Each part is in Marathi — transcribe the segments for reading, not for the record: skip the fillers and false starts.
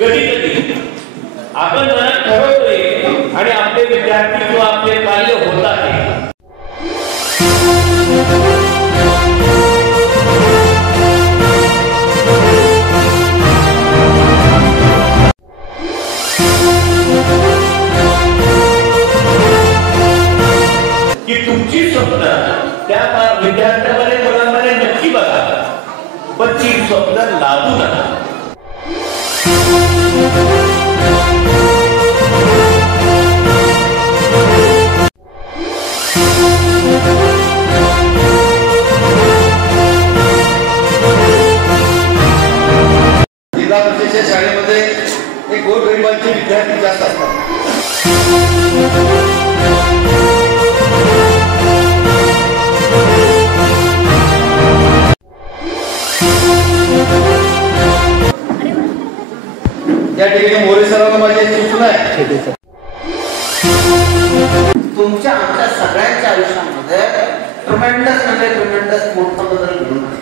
कधी कधी आपण मनात ठरवतोय आणि आपले विद्यार्थी किंवा आपले कार्य होतात की तुमची स्वप्न त्या विद्यार्थ्यांमध्ये मुलांमध्ये नक्की बघा, पण ती स्वप्न लादू नका। जिल्हा परिषदेच्या शाळेमध्ये एक गोरगरिबांचे विद्यार्थी जास्त असतात। या ठिकाणी मोरे सरांना माझी सूचना आहे, तुमच्या आमच्या सगळ्यांच्या आयुष्यामध्ये ट्रेमेंडस मोठा बदल घडून आला।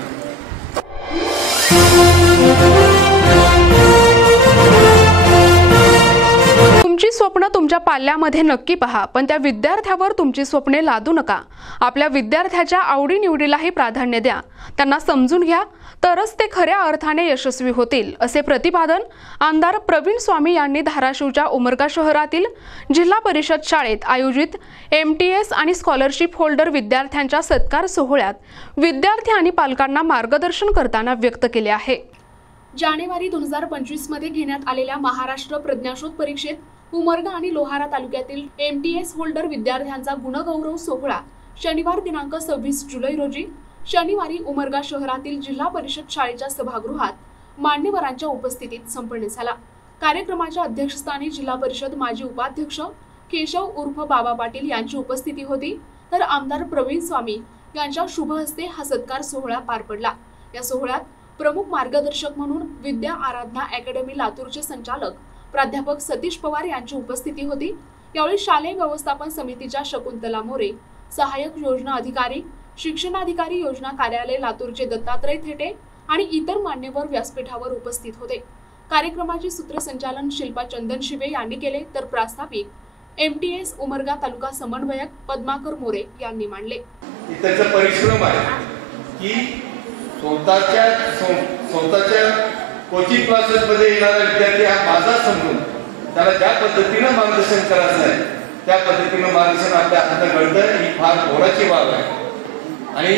तुमची स्वप्न तुमच्या पाल्यामध्ये नक्की पहा, पण त्या विद्यार्थ्यावर तुमची स्वप्ने लादू नका। आपल्या विद्यार्थ्याच्या आवडीनिवडीलाही प्राधान्य द्या, त्यांना समजून घ्या, तरच ते खऱ्या अर्थाने यशस्वी होतील, असे प्रतिपादन आमदार प्रवीण स्वामी यांनी धाराशिवच्या उमरगा शहरातील जिल्हा परिषद शाळेत आयोजित MTS आणि स्कॉलरशिप होल्डर विद्यार्थ्यांच्या सत्कार सोहळ्यात विद्यार्थी आणि पालकांना मार्गदर्शन करताना व्यक्त केले आहे। जानेवारी 2025 मध्ये घेण्यात आलेल्या महाराष्ट्र प्रज्ञाशोध परीक्षेत उमरगा आणि लोहारा तालुक्यातील MTS होल्डर विद्यार्थ्यांचा गुणगौरव सोहळा शनिवार दिनांक 26 जुलै रोजी शनिवारी उमरगा शहरातील जिल्हा परिषद शाळेच्या सभागृहात मान्यवरांच्या उपस्थितीत संपन्न झाला। कार्यक्रमाच्या अध्यक्षस्थानी जिल्हा परिषद माजी उपाध्यक्ष केशव उर्फ बाबा पाटील यांची उपस्थिती होती, तर आमदार प्रवीण स्वामी यांच्या शुभ हस्ते हा सत्कार सोहळा पार पडला। या सोहळ्यात प्रमुख मार्गदर्शक म्हणून विद्या आराधना अकॅडमी लातूरचे संचालक प्राध्यापक सतीश पवार यांची उपस्थिती होती। यावेळी शालेय व्यवस्थापन समितीच्या शकुंतला मोरे, सहाय्यक योजना अधिकारी, शिक्षणाधिकारी योजना कार्यालय लातूरचे दत्तात्रय थेटे आणि इतर मान्यवर व्यासपीठावर उपस्थित होते। कार्यक्रमाचे सूत्रसंचालन शिल्पा चंदनशिवे यांनी केले, तर प्रास्ताविक MTS उमरगा तालुका समन्वयक पद्माकर मोरे यांनी मांडले। इतरचा परिश्रम आहे की स्वतःच्या कोचिंग क्लासेस मध्ये येणारा विद्यार्थी हा माझा समजून त्याला ज्या पद्धतीने मार्गदर्शन करायचं आहे त्या पद्धतीने मार्गदर्शन आपल्या हातात घडतं, ही फार मोलाची बाब आहे। आणि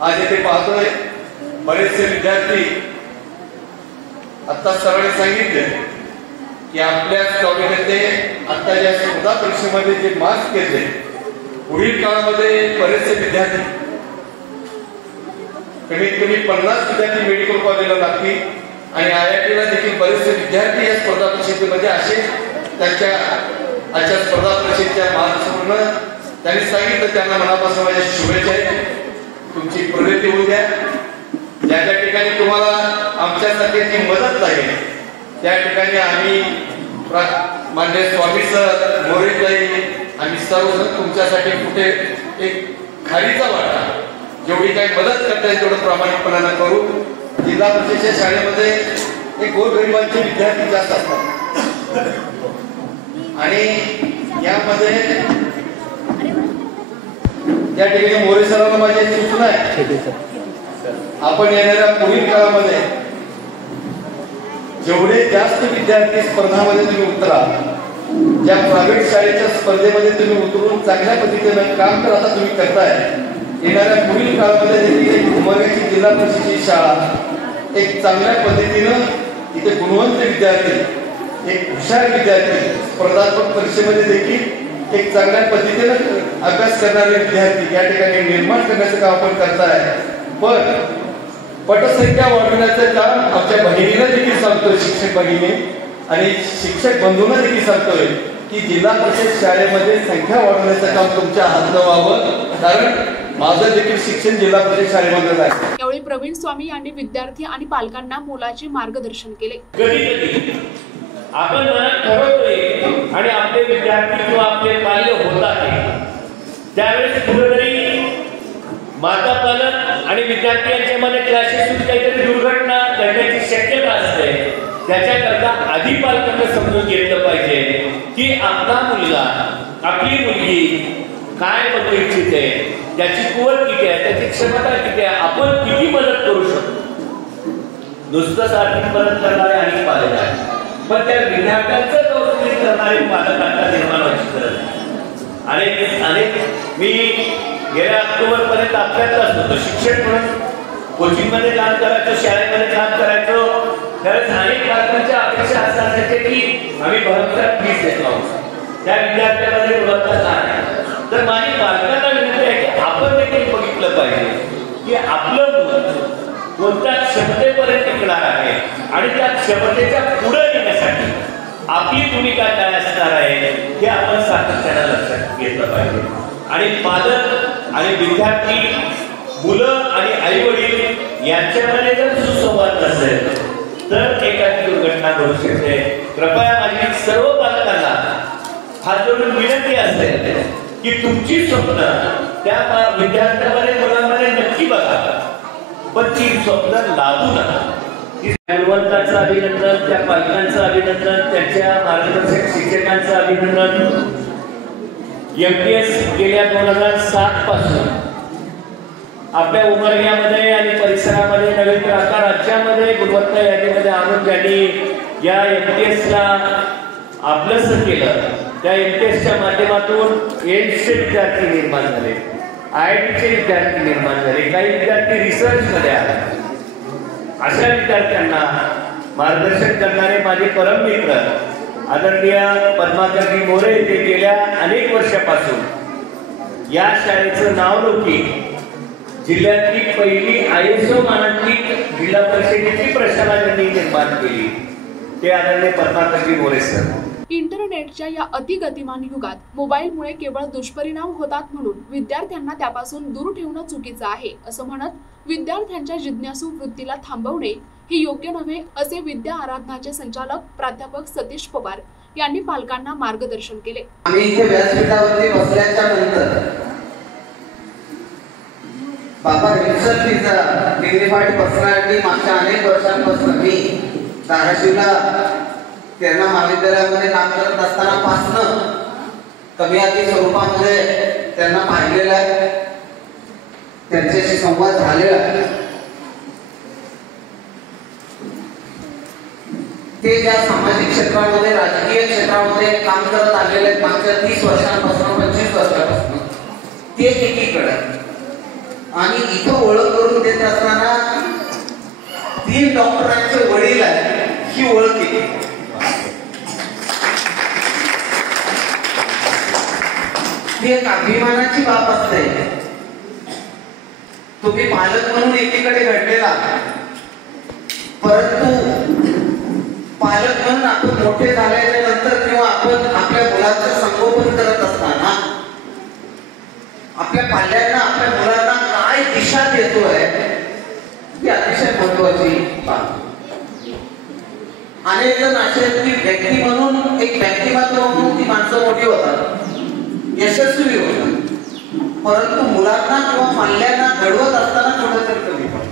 आज येथे पाहतोय बरेचसे विद्यार्थी, आता सरांनी सांगितले की आपल्या कॉलेजमध्ये आता ज्या स्पर्धा परीक्षेमध्ये जे मार्क्स घेतले, पुढील काळामध्ये बरेचसे विद्यार्थी कमीत कमी 50 विद्यार्थी मेडिकल कॉलेजला लागतील आणि IITला देखील बरेचसे विद्यार्थी या स्पर्धा परीक्षेमध्ये असे त्यांच्या आजच्या स्पर्धा परीक्षेच्या मार्क्सवरून त्यांनी सांगितलं, त्यांना मनापासून माझ्या शुभेच्छा आहेत। तुमची प्रगती होऊ द्या। ज्या ज्या ठिकाणी तुम्हाला आमच्यासाठी जी मदत लागेल त्या ठिकाणी आम्ही माननीय स्वामी सर, मोरेताई, आम्ही सर्वजण तुमच्यासाठी कुठे एक खारीचा वाटा जेवढी काही मदत करता येईल तेवढं प्रामाणिकपणाने करू। जिल्हा परिषदेच्या शाळेमध्ये एक गोरगरिबांचे विद्यार्थी जास्त असतात आणि यामध्ये या ठिकाणी मोरे सरांना माझी सूचना आहे, आपण येणाऱ्या पुढील काळामध्ये जेवढे जास्त विद्यार्थी स्पर्धामध्ये तुम्ही उतरा, ज्या प्रायव्हेट शाळेच्या स्पर्धेमध्ये तुम्ही उतरून चांगल्या पद्धतीने काम तर आता तुम्ही करताय, येणाऱ्या पुढील काळामध्ये देखील उमरगाची जिल्हा परिषदेची शाळा एक चांगल्या पद्धतीनं इथे गुणवंत विद्यार्थी, एक हुशार विद्यार्थी, स्पर्धात्मक परीक्षेमध्ये देखील एक चांगल्या पद्धतीने अभ्यास करणारे विद्यार्थी या ठिकाणी निर्माण करण्याचं काम आपण करताय। पण पटसंख्या वाढवण्याचं काम आमच्या बहिणीला देखील सांगतोय, शिक्षक बहिणी आणि शिक्षक बंधूंना देखील सांगतोय की जिल्हा परिषद शाळेमध्ये संख्या वाढवण्याचं काम तुमच्या हातनं व्हावं, कारण माझं देखील शिक्षण जिल्हा परिषद शाळेमध्ये आहे। यावेळी प्रवीण स्वामी यांनी विद्यार्थी आणि पालकांना मोलाचे मार्गदर्शन केले। कधी कधी आपण मनात ठरवतोय आणि आपले विद्यार्थी किंवा आपले कार्य होतात त्यावेळेस कुठेतरी माता पालक आणि विद्यार्थी यांच्यामध्ये क्लासेस काहीतरी दुर्घटना घडण्याची शक्यता असते त्याच्याकरता आधी पालकांना समजून घेतलं पाहिजे की आपला मुलगा आपली मुलगी काय बनू इच्छिते, त्याची कुवत किती आहे, त्याची क्षमता किती आहे, आपण किती मदत करू शकतो. नुसतंच आर्थिक मदत करणारे अनेक पालक आहेत, पण त्या विद्यार्थ्यांचं कौशल्य करणारे पालकांना निर्माण व्हायची गरज आहे. अनेक मी गेल्या ऑक्टोबर पर्यंत आपल्यातलाच होतो, शिक्षक म्हणून कोचिंगमध्ये काम करायचो, शाळेमध्ये काम करायचो. त्यावेळेस अनेक पालकांच्या अपेक्षा असं असायच्या की आम्ही भरमसाठ फीस देतो आहोत, त्या विद्यार्थ्यांमध्ये गुणवत्ता नाही. तर माझी पालकांना विनंती आहे की आपण देखील बघितलं पाहिजे की आपलं मुलं कोणत्या क्षमतेपर्यंत टिकणार आहे आणि त्या क्षमतेच्या पुढे येण्यासाठी आपली भूमिका काय असणार आहे हे आपण सातत्यानं लक्षात घेतलं पाहिजे. आणि पालक आणि विद्यार्थी, मुलं आणि आई वडील यांच्यामध्ये जर सुसंवाद नसेल तर एखादी दुर्घटना घडू शकते. कृपया माझी सर्व पालकांना हात जोडून विनंती असेल की तुमची स्वप्न त्या विद्यार्थ्यांमध्ये, मुलांमध्ये नक्की बघा, पण ती स्वप्न लादू नका. गुणवंताचं अभिनंदन, त्या पालकांचं अभिनंदन, त्यांच्या मार्गदर्शक शिक्षकांचं अभिनंदन. MTS गेल्या 2007 पासून आपल्या उमरग्यामध्ये आणि परिसरामध्ये नव्हे तर आता राज्यामध्ये गुणवत्ता यादीमध्ये आणून त्यांनी या MTSला आपलंसं केलं. त्या MTSच्या माध्यमातून एम्सचे विद्यार्थी निर्माण झाले, IITचे विद्यार्थी निर्माण झाले, काही विद्यार्थी रिसर्चमध्ये आले. अशा विद्यार्थ्यांना मार्गदर्शन करणारे माझे परम मित्र आदरणीय पद्माकरजी मोरे ते गेल्या अनेक वर्षापासून या शाळेचं नावलौकिक जिल्ह्यातली पहिली ISO मानांकित जिल्हा परिषदेची प्रशाला त्यांनी निर्माण केली, ते आदरणीय पद्माकरजी मोरे सर. इंटरनेटच्या या अतिगतिमान युगात मोबाईलमुळे केवळ दुष्परिणाम होतात, म्हणून विद्यार्थ्यांना त्यापासून दूर ठेवणं चुकीचं आहे असं म्हणत विद्यार्थ्यांच्या जिज्ञासू वृत्तीला थांबवणे हे योग्य नव्हे असे विद्या आराधनाचे संचालक प्राध्यापक सतीश पवार यांनी पालकांना मार्गदर्शन केले. आम्ही इथे व्यासपीठावरती बसल्याच्या नंतर बाबा हिमसर डिग्निफाईड पर्सनॅलिटी मागच्या अनेक वर्षांपासून मी धाराशिवला प्रेरणा महाविद्यालयामध्ये काम करत असताना पासनं कमी अधिक स्वरूपामध्ये त्यांना पाहिलेलं आहे, त्यांच्याशी संवाद झालेला आहे. ते ज्या सामाजिक क्षेत्रामध्ये, राजकीय क्षेत्रामध्ये काम करत आलेले आहेत मागच्या 30 वर्षांपासून, 25 वर्षांपासून, ते एकीकडे आणि इथं ओळख करून देत असताना 3 डॉक्टरांचे वडील आहेत ही ओळख केली. ही एक अभिमानाची बाब असते. तुम्ही पालक म्हणून एकीकडे घडलेला, परंतु पालक म्हणून आपण मोठे झाल्याच्या नंतर किंवा आपण आपल्या मुलाचं संगोपन करत असताना आपल्या पाल्यांना, आपल्या मुलांना काय दिशा देतोय ही अतिशय महत्वाची बाब. अनेक जण असे की व्यक्ती म्हणून, एक व्यक्तिमत्व म्हणून ती माणसं मोठी होतात, यशस्वी होतात, परंतु मुलांना किंवा पाल्यांना घडवत असताना कुठेतरी कमी पडतात.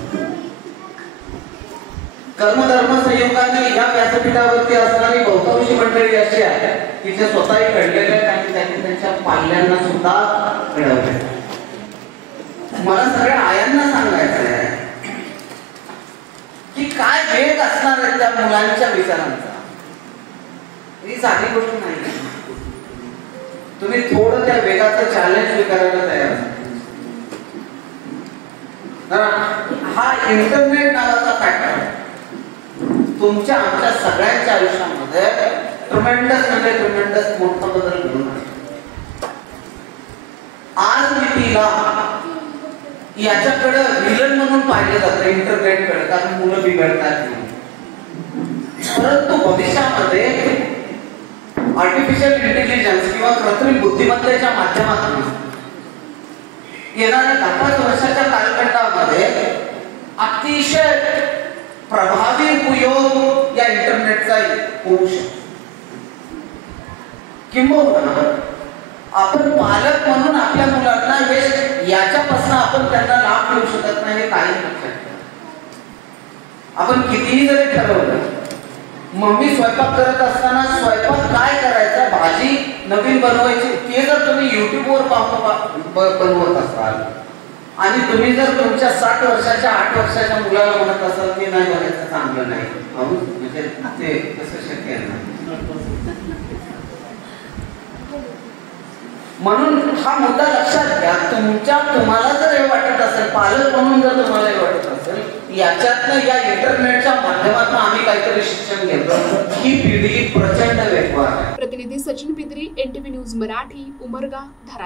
कर्मधर्म संयोगाने या व्यासपीठावरती असणारी बहुतांशी मंडळी अशी आहे की जे स्वतःही घडलेले आहेत आणि त्यांनी त्यांच्या पाल्यांना सुद्धा घडवले. मला सगळ्या आयांना सांगायचं आहे की काय वेग असणार आहे त्या मुलांच्या विचारांचा. ही साधी गोष्ट नाही. तुम्ही थोडं त्या वेगाचं चॅलेंज स्वीकारायला तयार असाल. हा इंटरनेट नावाचा फॅक्टर तुमच्या आमच्या सगळ्यांच्या आयुष्यामध्ये ट्रेमेंडस मोठा बदल घडून आणतो. आज मितीला याच्याकडे विलन म्हणून पाहिलं जातं इंटरनेटकडे, कारण मुलं बिघडतात. परंतु भविष्यामध्ये आर्टिफिशियल इंटेलिजन्स किंवा कृत्रिम बुद्धिमत्तेच्या माध्यमातून येणाऱ्या 10 वर्षाच्या कालखंडामध्ये अतिशय प्रभावी उपयोग या इंटरनेटचा होऊ शकतो. किंबहुना आपण पालक म्हणून आपल्या मुलांना हे याच्यापासून आपण त्यांना लाभ देऊ शकत नाही, हे काही लक्षात ठेवा. आपण कितीही जरी ठरवलं, मम्मी स्वयंपाक करत असताना स्वयंपाक काय करायचा, भाजी नवीन बनवायची, ते जर तुम्ही युट्यूबवर बनवत असाल आणि तुम्ही जर तुमच्या 60 वर्षाच्या 8 वर्षाच्या मुलाला म्हणत असाल ते नाही बनायचं चांगलं नाही, म्हणजे ते कसं शक्य आहे? म्हणून हा मुद्दा लक्षात घ्या. तुम्हाला जर हे वाटत असेल, पालक म्हणून जर तुम्हाला हे वाटत असेल, याच्यातनं या इंटरनेटच्या माध्यमातून आम्ही काहीतरी शिक्षण घेतो, ही पिढी प्रचंड वेगवान आहे. प्रतिनिधी सचिन पिद्री, NTV न्यूज मराठी, उमरगा, धाराशिव.